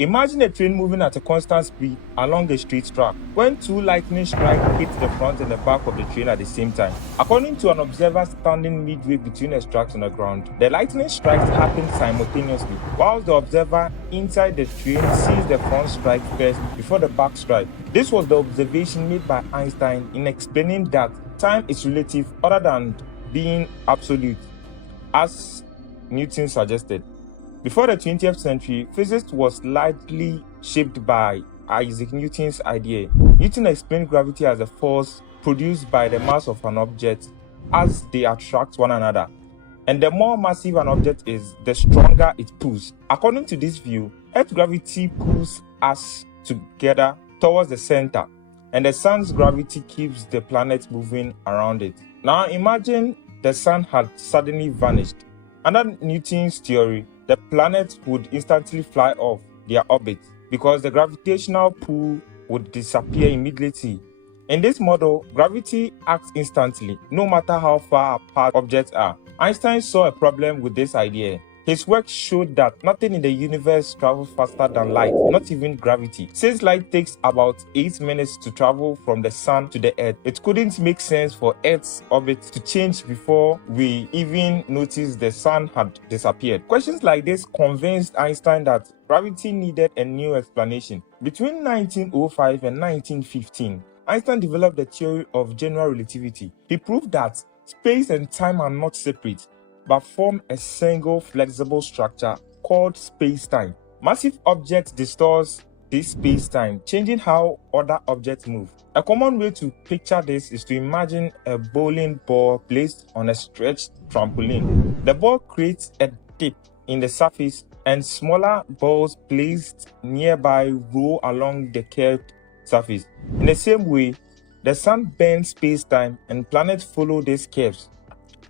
Imagine a train moving at a constant speed along a straight track. When two lightning strikes hit the front and the back of the train at the same time. According to an observer standing midway between the tracks on the ground, the lightning strikes happened simultaneously, whilst the observer inside the train sees the front strike first before the back strike. This was the observation made by Einstein in explaining that time is relative other than being absolute, as Newton suggested. Before the 20th century, physics was largely shaped by Isaac Newton's idea. Newton explained gravity as a force produced by the mass of an object as they attract one another. And the more massive an object is, the stronger it pulls. According to this view, Earth's gravity pulls us together towards the center, and the sun's gravity keeps the planet moving around it. Now imagine the sun had suddenly vanished. Under Newton's theory, the planets would instantly fly off their orbit because the gravitational pull would disappear immediately. In this model, gravity acts instantly, no matter how far apart objects are. Einstein saw a problem with this idea. His work showed that nothing in the universe travels faster than light, not even gravity. Since light takes about 8 minutes to travel from the sun to the earth, it couldn't make sense for Earth's orbit to change before we even noticed the sun had disappeared. Questions like this convinced Einstein that gravity needed a new explanation. Between 1905 and 1915, Einstein developed the theory of general relativity. He proved that space and time are not separate, but form a single flexible structure called space-time. Massive objects distort this space-time, changing how other objects move. A common way to picture this is to imagine a bowling ball placed on a stretched trampoline. The ball creates a dip in the surface, and smaller balls placed nearby roll along the curved surface. In the same way, the sun bends space-time and planets follow these curves.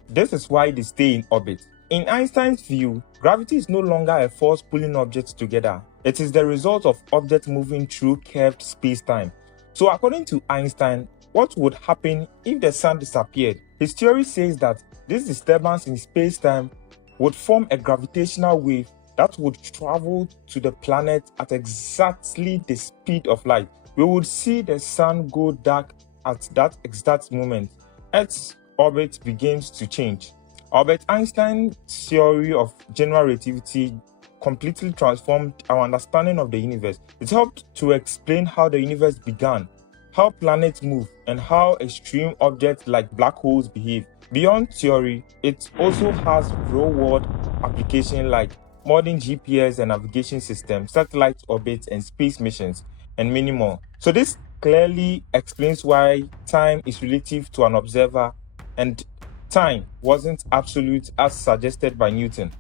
This is why they stay in orbit. In Einstein's view, gravity is no longer a force pulling objects together. It is the result of objects moving through curved space-time. So according to Einstein, what would happen if the sun disappeared? His theory says that this disturbance in space-time would form a gravitational wave that would travel to the planet at exactly the speed of light. We would see the sun go dark at that exact moment. Earth's orbit begins to change. Albert Einstein's theory of general relativity completely transformed our understanding of the universe. It helped to explain how the universe began, how planets move, and how extreme objects like black holes behave. Beyond theory, it also has real-world applications like modern GPS and navigation systems, satellite orbits, and space missions, and many more. So this clearly explains why time is relative to an observer and time wasn't absolute as suggested by Newton.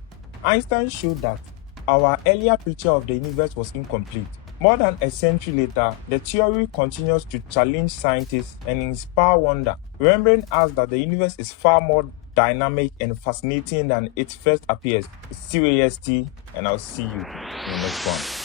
Einstein showed that our earlier picture of the universe was incomplete. More than a century later, the theory continues to challenge scientists and inspire wonder, remembering us that the universe is far more dynamic and fascinating than it first appears. It's still AST, and I'll see you in the next one.